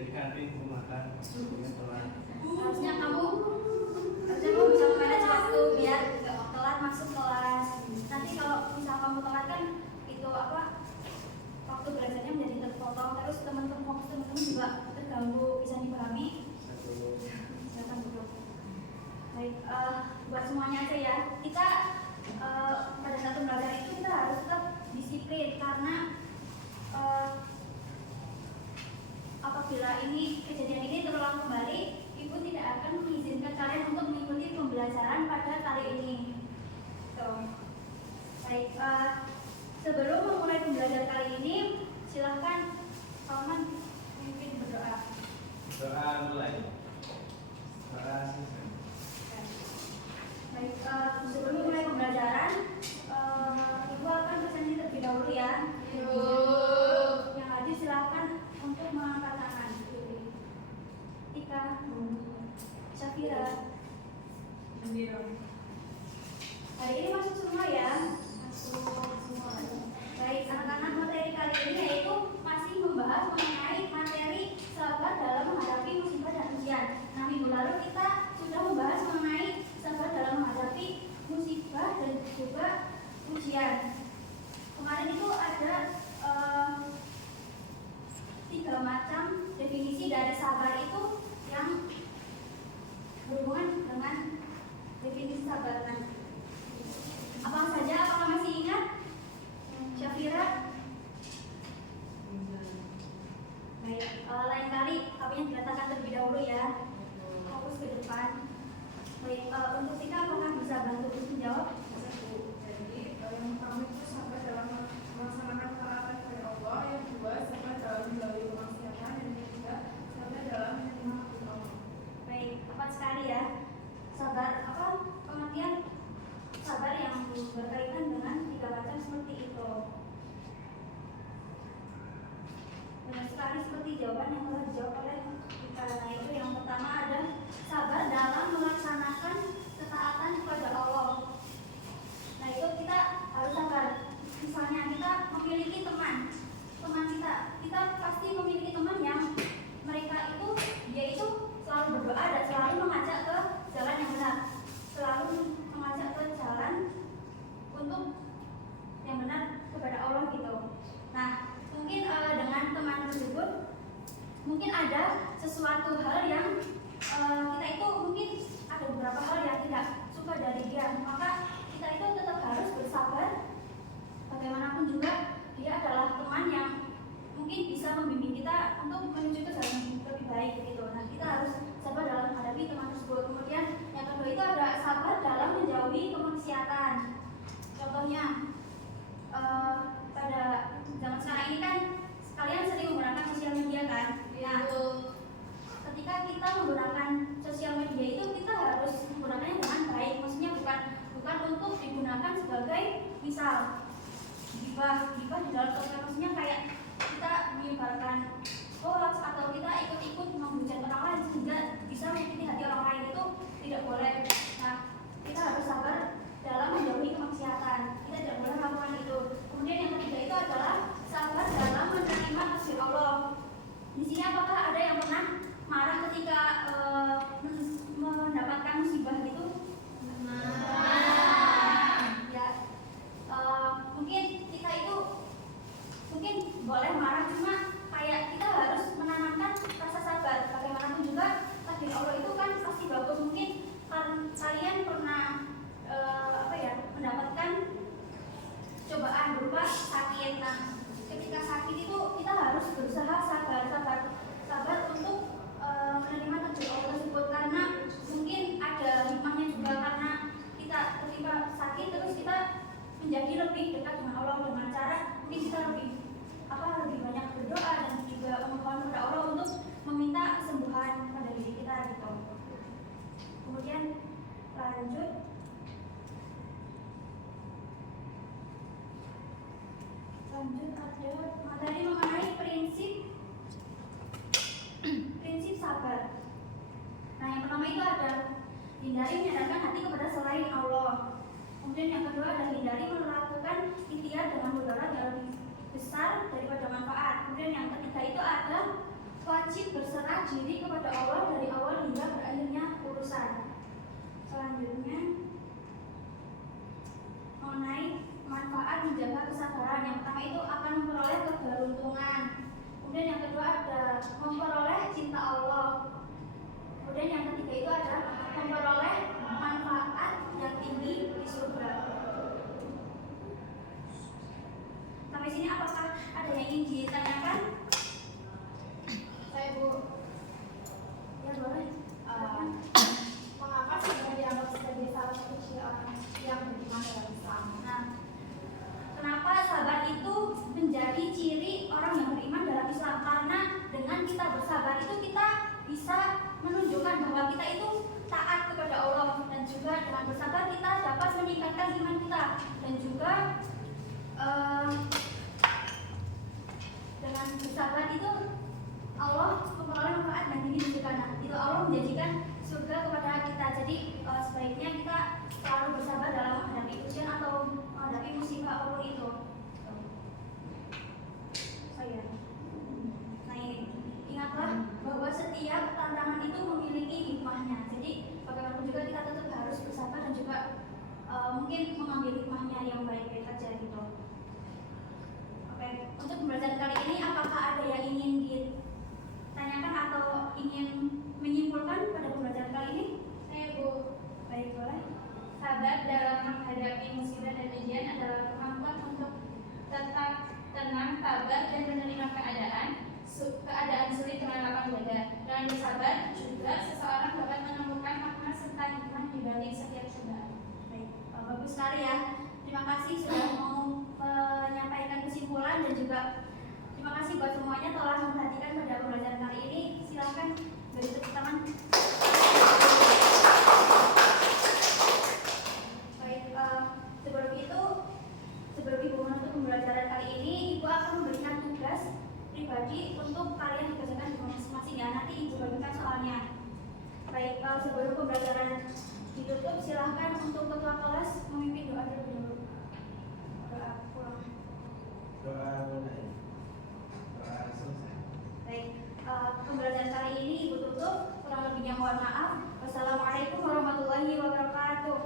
dari kantin mau makan dengan telat. Harusnya kamu bisa memanage waktu biar nggak telat masuk kelas. Nanti kalau misal kamu telat kan itu apa, waktu belajarnya menjadi terpotong, terus teman-teman juga terganggu, bisa dipahami. Silakan duduk. Baik, buat semuanya aja ya. Kita pada saat belajar itu kita harus tetap disiplin karena apabila kejadian ini terulang kembali, ibu tidak akan mengizinkan kalian untuk mengikuti pembelajaran pada kali ini. Baik, sebelum memulai pembelajaran kali ini, silahkan Salman memimpin berdoa. Doa mulai. Terima kasih. Baik, sebelum memulai pembelajaran, ibu akan presentasi terlebih dahulu ya. Yang hadir silahkan untuk mengangkat tangan. Tika, Syafira. Hari ini masuk semua ya. Masuk semua. Baik, anak-anak, materi kali ini yaitu masih membahas mengenai materi sabar dalam menghadapi musibah dan ujian. Nah, minggu lalu kita sudah membahas mengenai sabar dalam menghadapi musibah dan juga ujian. Kemarin itu ada 3 macam definisi dari sabar itu yang berhubungan dengan definisi sabar. Apa saja? Apakah masih ingat? Syafira? Baik, lain kali HP-nya diletakkan terlebih dahulu ya. Fokus ke depan. Baik, untuk Tika apakah bisa bantu untuk menjawab? Jadi yang pertama itu sabar dalam melaksanakan taat kepada Allah, yang kedua sabar dalam melalui kemaksiatan, dan yang ketiga sabar dalam menerima hukum Allah. Baik, tepat sekali ya. Sabar pengertian sabar yang berkaitan dengan 3 macam seperti itu. Benar sekali seperti jawaban yang telah dijawab oleh Tika. Nah, itu yang pertama ada sabar dalam melaksanakan ketaatan kepada Allah. Nah, itu kita harus sabar. Misalnya kita memiliki teman kita pasti memiliki teman yang dia itu selalu berdoa dan selalu mengajak ke jalan yang benar, selalu mengajak ke jalan untuk yang benar kepada Allah gitu. Nah, mungkin dengan teman tersebut mungkin ada sesuatu hal yang kita itu mungkin ada beberapa hal yang tidak suka dari dia, maka kita itu tetap harus bersabar. Bagaimanapun juga dia adalah teman yang mungkin bisa membimbing kita untuk menuju ke jalan yang lebih baik gitu. Nah, kita harus sabar dalam menghadapi teman tersebut. Kemudian yang kedua itu ada sabar dalam menjauhi kemaksiatan. Contohnya pada zaman sekarang ini kan kalian sering menggunakan sosial media kan? Nah, ketika kita menggunakan sosial media itu kita harus menggunakannya dengan baik. Maksudnya bukan untuk digunakan sebagai misal gibah di dalam sosial, maksudnya kayak kita menyebarkan hoax atau kita ikut-ikut menghujat orang lain sehingga bisa menyakiti hati orang lain, itu tidak boleh. Nah, kita harus sabar dalam menjauhi kemaksiatan. Kita tidak boleh melakukan itu. Kemudian yang ketiga itu adalah sabar dalam menerima takdir Allah. Di sini apakah ada yang pernah marah ketika mendapatkan musibah gitu? Ya, mungkin kita itu mungkin boleh marah, cuma kayak kita harus menanamkan rasa sabar. Bagaimanapun juga takdir Allah itu kan pasti bagus. Mungkin kalian pernah mendapatkan cobaan berupa sakit. Nah, ketika sakit itu kita harus berusaha sabar untuk menerima takdir Allah tersebut, karena mungkin ada hikmahnya juga, karena kita ketika sakit terus kita menjadi lebih dekat dengan Allah dengan cara mungkin kita lebih banyak berdoa dan juga memohon kepada Allah untuk meminta kesembuhan pada diri kita gitu. Kemudian lanjut ada materi mengenai prinsip sabar. Nah, yang pertama itu ada hindari menyandarkan hati kepada selain Allah. Kemudian yang kedua ada hindari melakukan ikhtiar dengan mudarat yang lebih besar daripada manfaat. Kemudian yang ketiga itu ada wajib berserah diri kepada Allah dari awal hingga berakhirnya urusan. Selanjutnya mengenai manfaat menjaga kesabaran. Yang pertama itu akan memperoleh keberuntungan. Kemudian yang kedua ada memperoleh cinta Allah. Kemudian yang ketiga itu ada memperoleh manfaat yang tinggi di surga. Sampai sini apakah ada yang ingin ditanyakan? Saya Bu, Ya boleh. mengapa sabar dianggap sebagai salah satu ciri orang yang beriman dalam Islam? Nah, kenapa sabar itu menjadi ciri orang yang beriman dalam Islam? Karena dengan kita bersabar itu kita bisa menunjukkan bahwa kita itu taat kepada Allah, dan juga dengan bersabar kita dapat meningkatkan iman kita, dan juga dengan bersabar itu Allah memperoleh manfaat dan tinggi di surga. Nah, itu Allah menjanjikan surga kepada kita. Jadi sebaiknya kita selalu bersabar dalam menghadapi ujian atau menghadapi musibah apapun itu. Saya. Nah ini, ingatlah bahwa setiap tantangan itu memiliki hikmahnya. Jadi bagaimanapun juga kita tetap harus bersabar dan juga mungkin mengambil hikmahnya yang baik-baik aja gitu. Oke, untuk pembelajaran kali ini apakah ada yang ingin ditanyakan atau ingin menyimpulkan pada pembelajaran kali ini? Saya Bu, Baik, boleh. sabar dalam menghadapi musibah dan ujian adalah kemampuan untuk tetap tenang, sabar, dan menerima keadaan sulit dengan lapang dada. Dengan bersabar juga seseorang dapat menemukan makna serta hikmah di balik setiap cobaan. Baik, bagus sekali ya. Terima kasih sudah mau menyampaikan kesimpulan, dan juga terima kasih buat semuanya telah memperhatikan pada pembelajaran kali ini. Silakan beri tepuk tangan. Baik, sebelum Ibu menutup pembelajaran kali ini, Ibu akan memberikan tugas pribadi untuk kalian dikerjakan di rumah masing-masing ya. Nanti Ibu bagikan soalnya. Baik, sebelum pembelajaran ditutup, silahkan untuk ketua kelas memimpin doa terlebih dahulu. Doa pulang. Doa mulai. Doa selesai. Baik, pembelajaran kali ini Ibu tutup. Kurang lebihnya mohon maaf. Wassalamualaikum warahmatullahi wabarakatuh.